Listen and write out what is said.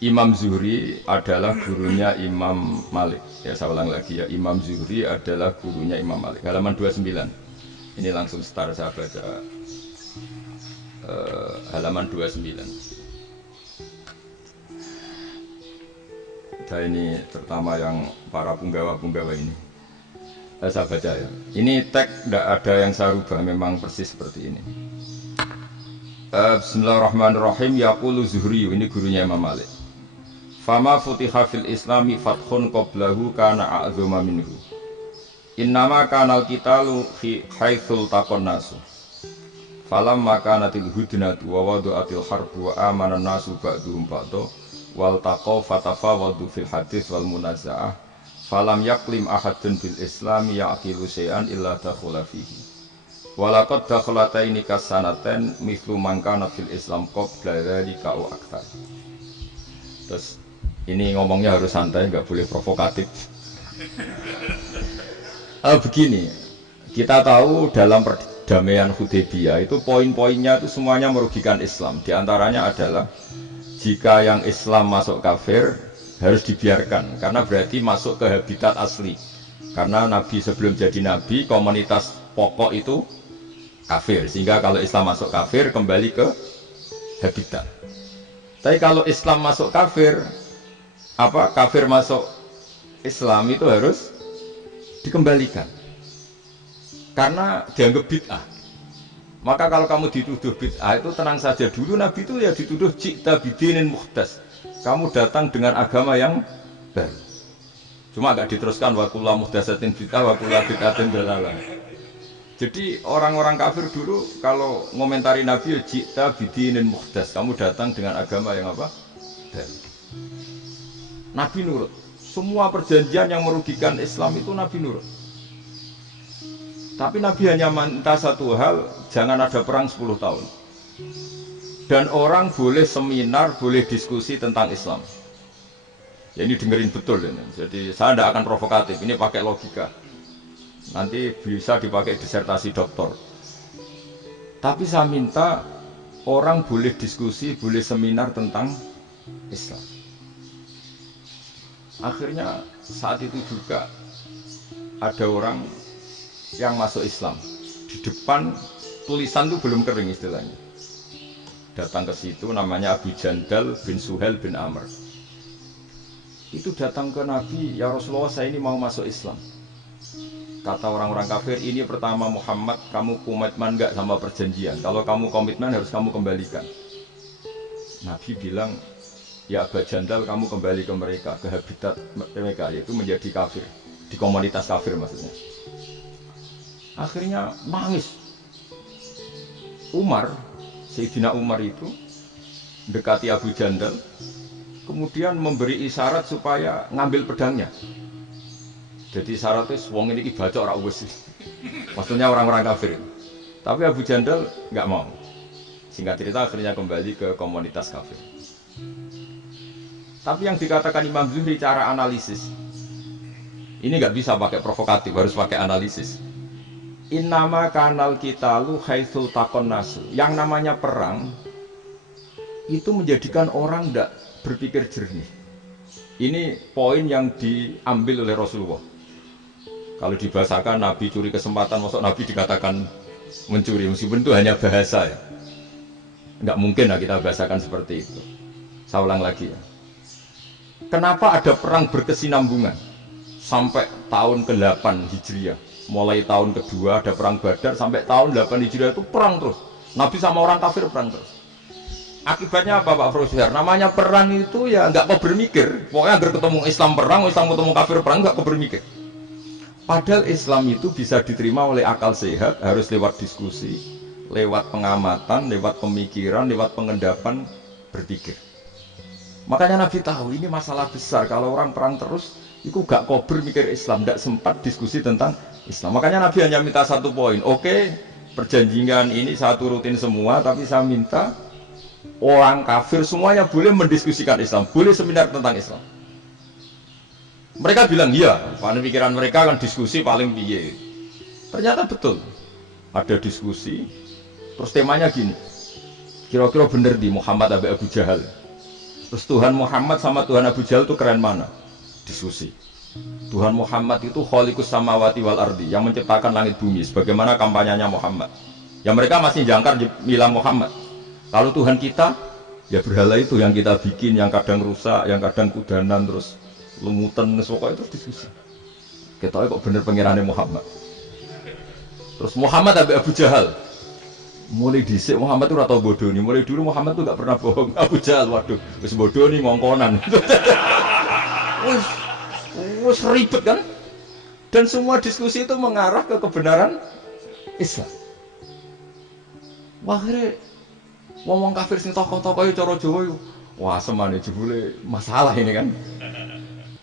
Imam Zuhri adalah gurunya Imam Malik. Ya, saya ulang lagi ya. Imam Zuhri adalah gurunya Imam Malik. Halaman 29. Ini langsung start saya baca halaman 29. Dan ini terutama yang para punggawa-punggawa ini. Saya baca ya. Ini teks tidak ada yang saya rubah, memang persis seperti ini. Bismillahirrahmanirrahim. Yaqulu Zuhri, ini gurunya Imam Malik. Fama futiha fil islami fathun qablahu kana a'zuma minhu. Innama kanal qitalu fi haitsul taqon nasu. Falam makanatil hudnatu wa wadu'atil harbu wa amana nasu ba'duhum ba'du wal taqaw fatafawadu fil hadis wal munaza'ah. Falam yaklim ahadun bil islami ya'qilu syai'an illa dakhula fihi. Walaqad dakhlataini kasanaten mithlu man kana fil islam qabla dzalika au aktsar. Terus ini ngomongnya harus santai, nggak boleh provokatif. Begini, kita tahu dalam perdamaian Hudaybiyah itu poin-poinnya itu semuanya merugikan Islam. Di antaranya adalah jika yang Islam masuk kafir harus dibiarkan, karena berarti masuk ke habitat asli. Karena Nabi sebelum jadi Nabi, komunitas pokok itu kafir, sehingga kalau Islam masuk kafir kembali ke habitat. Tapi kalau Islam masuk kafir, kafir masuk Islam itu harus dikembalikan karena dianggap bid'ah. Maka kalau kamu dituduh bid'ah itu tenang saja, dulu Nabi itu ya dituduh ji'ta bidinin muhdas, kamu datang dengan agama yang baru. Cuma agak diteruskan wa kullu muhdasatin bid'ah wa kullu bid'atin dalalah. Jadi orang-orang kafir dulu kalau ngomentari Nabi ya ji'ta bidinin muhdas, kamu datang dengan agama yang apa? Baru. Nabi nurut. Semua perjanjian yang merugikan Islam itu Nabi nurut. Tapi Nabi hanya minta satu hal, jangan ada perang 10 tahun. Dan orang boleh seminar, boleh diskusi tentang Islam. Ya ini dengerin betul ini. Jadi saya tidak akan provokatif, ini pakai logika. Nanti bisa dipakai disertasi doktor. Tapi saya minta orang boleh diskusi, boleh seminar tentang Islam. Akhirnya saat itu juga ada orang yang masuk Islam. Di depan tulisan itu belum kering istilahnya. Datang ke situ namanya Abu Jandal bin Suhail bin Amr. Itu datang ke Nabi, ya Rasulullah saya ini mau masuk Islam. Kata orang-orang kafir, ini pertama Muhammad, kamu komitmen enggak sama perjanjian? Kalau kamu komitmen harus kamu kembalikan. Nabi bilang, ya Abu Jandal kamu kembali ke mereka, ke habitat mereka, yaitu menjadi kafir, di komunitas kafir maksudnya. Akhirnya nangis. Sayyidina Umar itu mendekati Abu Jandal, kemudian memberi isyarat supaya ngambil pedangnya. Jadi syaratnya wong ini baca ora wis. Maksudnya orang-orang kafir. Tapi Abu Jandal nggak mau. Singkat cerita akhirnya kembali ke komunitas kafir. Tapi yang dikatakan Imam Zuhri cara analisis ini nggak bisa pakai provokatif, harus pakai analisis. Innama kanal qitalu haitsul taqon nasu. Yang namanya perang itu menjadikan orang tidak berpikir jernih. Ini poin yang diambil oleh Rasulullah. Kalau dibahasakan Nabi curi kesempatan, maksud Nabi dikatakan mencuri, meskipun itu hanya bahasa ya. Nggak mungkin lah kita bahasakan seperti itu. Saya ulang lagi ya. Kenapa ada perang berkesinambungan sampai tahun ke-8 Hijriah? Mulai tahun kedua ada perang Badar sampai tahun 8 Hijriah itu perang terus. Nabi sama orang kafir perang terus. Akibatnya apa Pak Profesor? Namanya perang itu ya nggak mau bermikir. Pokoknya agar ketemu Islam perang, Islam ketemu kafir perang nggak mau bermikir. Padahal Islam itu bisa diterima oleh akal sehat, harus lewat diskusi, lewat pengamatan, lewat pemikiran, lewat pengendapan berpikir. Makanya Nabi tahu ini masalah besar. Kalau orang perang terus, itu gak kober mikir Islam, gak sempat diskusi tentang Islam. Makanya Nabi hanya minta satu poin. Oke, perjanjian ini saya turutin semua, tapi saya minta orang kafir semuanya boleh mendiskusikan Islam, boleh seminar tentang Islam. Mereka bilang iya, pada pikiran mereka kan diskusi paling piye. Ternyata betul, ada diskusi. Terus temanya gini, kira-kira bener di Muhammad Abu Jahal. Terus Tuhan Muhammad sama Tuhan Abu Jahal itu keren mana? Diskusi. Tuhan Muhammad itu khaliqus samawati wal ardi, yang menciptakan langit bumi. Sebagaimana kampanyenya Muhammad. Ya mereka masih jangkar bilang Muhammad. Kalau Tuhan kita, ya berhala itu yang kita bikin, yang kadang rusak, yang kadang kudanan, terus lumutan, pokoknya itu diskusi. Kita kok bener pengirannya Muhammad. Terus Muhammad Abu Jahal. Mulai dhisik Muhammad itu ora tau bodoh nih. Mulai dulu Muhammad itu gak pernah bohong. Abu Jahal, waduh, wis bodoh nih ngongkonan. Wis ribet kan? Dan semua diskusi itu mengarah ke kebenaran Islam. Wah, akhirnya ngomong kafir sing tokoh-tokoh cara Jawa yo. Wah, semane jebule masalah ini kan.